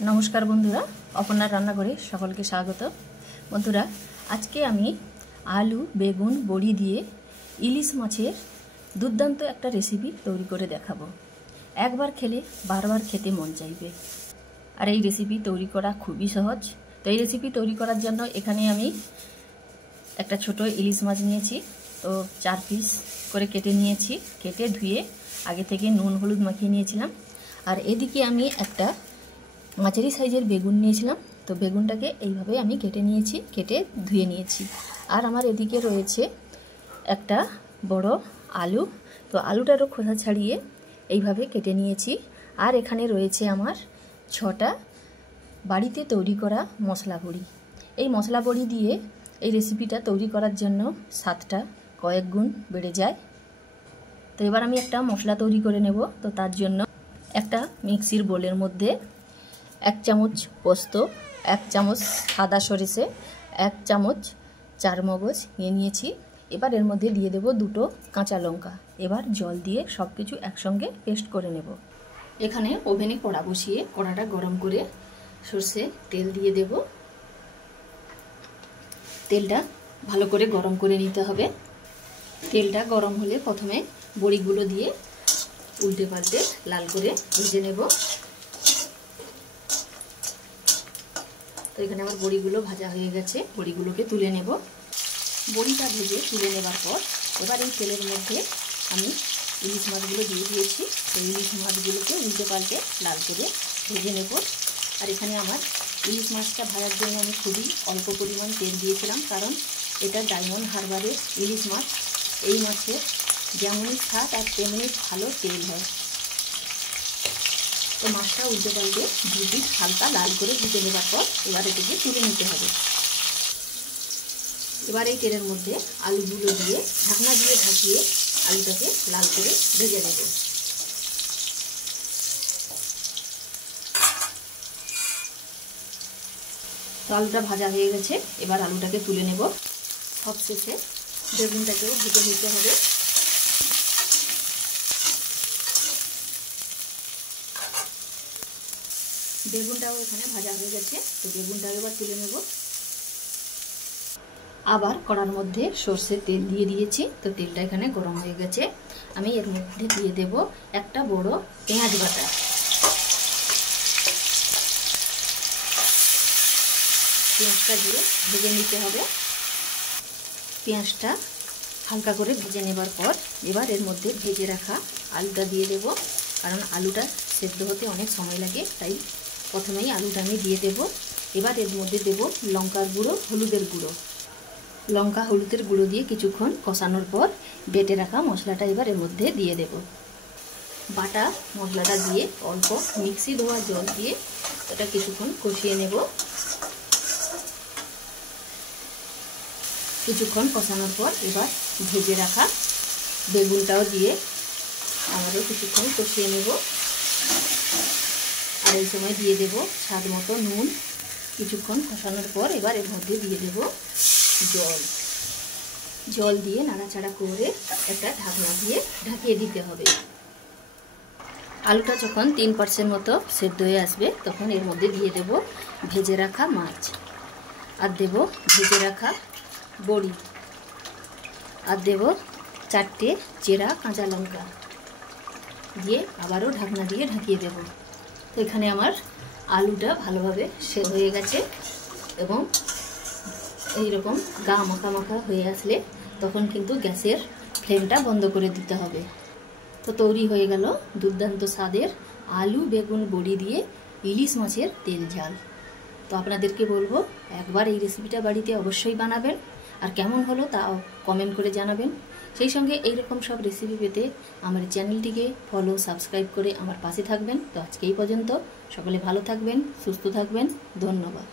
नमस्कार बंधुरा अपनार रान्नाघरे सकलके स्वागत। बंधुरा आज के आमी आलू बेगुन बड़ी दिए इलिश माछेर दुर्दान्त एक रेसिपि तैरी करे देखाबो। एक बार खेले बार बार खेते मन चाइबे और ये रेसिपि तैरी करा खूबई सहज। तो ये रेसिपि तैरी करार जन्य एखाने आमी एक छोटो इलिश माछ नियेछि। तो 4 पिस करे केटे नियेछि। केटे धुए आगे थेके नुन हलुद माखिये नियेछिलाम। और एदिके आमी एकटा माঝারি साइजेर बेगुन निয়েছিলাম। तो बेगुनटाके এইভাবে আমি কেটে নিয়েছি, কেটে ধুয়ে নিয়েছি। আর আমার এদিকে রয়েছে একটা বড় আলু। তো আলুটারও খোসা ছাড়িয়ে এইভাবে কেটে নিয়েছি। আর এখানে রয়েছে আমার 6টা বাড়িতে তৈরি করা মশলা বড়ি। এই মশলা বড়ি দিয়ে এই রেসিপিটা তৈরি করার জন্য স্বাদটা কয়েক গুণ বেড়ে যায়। তো এবার আমি একটা মশলা তৈরি করে নেব। তো তার জন্য একটা মিক্সির বোলের মধ্যে 1 চামচ পোস্ত, 1 চামচ সাদা সরিষে, 1 চামচ চারমগজ নিয়েছি। এবার এর মধ্যে দিয়ে দেব 2টো কাঁচা লঙ্কা। এবার জল দিয়ে সবকিছু একসঙ্গে পেস্ট করে নেব। এখানে ওভেনে কড়া বসিয়ে কড়াটা গরম করে সরষে তেল দিয়ে দেব। তেলটা ভালো করে গরম করে নিতে হবে। তেলটা গরম হলে প্রথমে বড়িগুলো দিয়ে উল্টে পাল্টে লাল করে ভেজে নেব। তো এখানে আমার বড়িগুলো ভাজা হয়ে গেছে, বড়িগুলোকে তুলে নেব। বড়িটা ভেজে তুলে নেবার পর এবার এই তেলের মধ্যে আমি ইলিশ মাছগুলো দিয়ে দিয়েছি। তো ইলিশ মাছগুলোকে উল্টে পাল্টে লাল করে ভেজে নেব। আর এখানে আমার ইলিশ মাছটা ভাজার জন্য আমি খুবই অল্প পরিমাণ তেল দিয়েছিলাম, কারণ এটা ডায়মন্ড হারবারের ইলিশ মাছ। এই মাছের যেমনই স্বাদ আর তেমনি ভালো তেল হয়। তো মাছটা উল্টে পাল্টে 2 পিস হালকা লাল করে ভেজে নেবার পর এবার এটাকে তুলে নিতে হবে। এবার এই তেলের মধ্যে আলুগুলো দিয়ে ঢাকনা দিয়ে ঢাকিয়ে আলুটাকে লাল করে ভেজে নেব। তো আলুটা ভাজা হয়ে গেছে, এবার আলুটাকে তুলে নেব। সবশেষে বেগুনটাকেও ভেজে নিতে হবে। বেগুনটাও এখানে ভাজা হয়ে গেছে। তো বেগুনটাও এবার তুলে নেব। আবার কড়ার মধ্যে সরষের তেল দিয়ে দিয়েছি। তো তেলটা এখানে গরম হয়ে গেছে। আমি এর মধ্যে দিয়ে দেব একটা বড় পেঁয়াজ বাটা। পেঁয়াজটা দিয়ে ভেজে নিতে হবে। পেঁয়াজটা হালকা করে ভেজে নেবার পর এবার এর মধ্যে ভেজে রাখা আলুটা দিয়ে দেব, কারণ আলুটা সেদ্ধ হতে অনেক সময় লাগে, তাই প্রথমেই আলুটা আমি দিয়ে দেব। এবার এর মধ্যে দেব লঙ্কার গুঁড়ো, হলুদের গুঁড়ো। লঙ্কা হলুদের গুঁড়ো দিয়ে কিছুক্ষণ কষানোর পর বেটে রাখা মশলাটা এবার এর মধ্যে দিয়ে দেব। বাটা মশলাটা দিয়ে অল্প মিক্সি ধোয়া জল দিয়ে এটা কিছুক্ষণ কষিয়ে নেব। কিছুক্ষণ কষানোর পর এবার ভেজে রাখা বেগুনটাও দিয়ে আমাদের কিছুক্ষণ কষিয়ে নেব। আর এই সময় দিয়ে দেব স্বাদ মতো নুন। কিছুক্ষণ কষানোর পর এবার এর মধ্যে দিয়ে দেব জল। জল দিয়ে নাড়াচাড়া করে একটা ঢাকনা দিয়ে ঢাকিয়ে দিতে হবে। আলুটা যখন 3% মতো সেদ্ধ হয়ে আসবে তখন এর মধ্যে দিয়ে দেব ভেজে রাখা মাছ, আর দেব ভেজে রাখা বড়ি, আর দেব 4টে চেরা কাঁচা লঙ্কা দিয়ে আবারও ঢাকনা দিয়ে ঢাকিয়ে দেব। তো এখানে আমার আলুটা ভালোভাবে সেদ্ধ হয়ে গেছে এবং এইরকম গা মাখা মাখা হয়ে আসলে তখন কিন্তু গ্যাসের ফ্লেমটা বন্ধ করে দিতে হবে। তো তৈরি হয়ে গেল দুর্দান্ত স্বাদের আলু বেগুন বড়ি দিয়ে ইলিশ মাছের তেল ঝাল। তো আপনাদেরকে বলবো একবার এই রেসিপিটা বাড়িতে অবশ্যই বানাবেন, আর কেমন হলো তা কমেন্ট করে জানাবেন। সেই সঙ্গে এইরকম সব রেসিপি পেতে আমার চ্যানেলটিকে ফলো সাবস্ক্রাইব করে আমার পাশে থাকবেন। তো আজকে এই পর্যন্ত, সকলে ভালো থাকবেন, সুস্থ থাকবেন, ধন্যবাদ।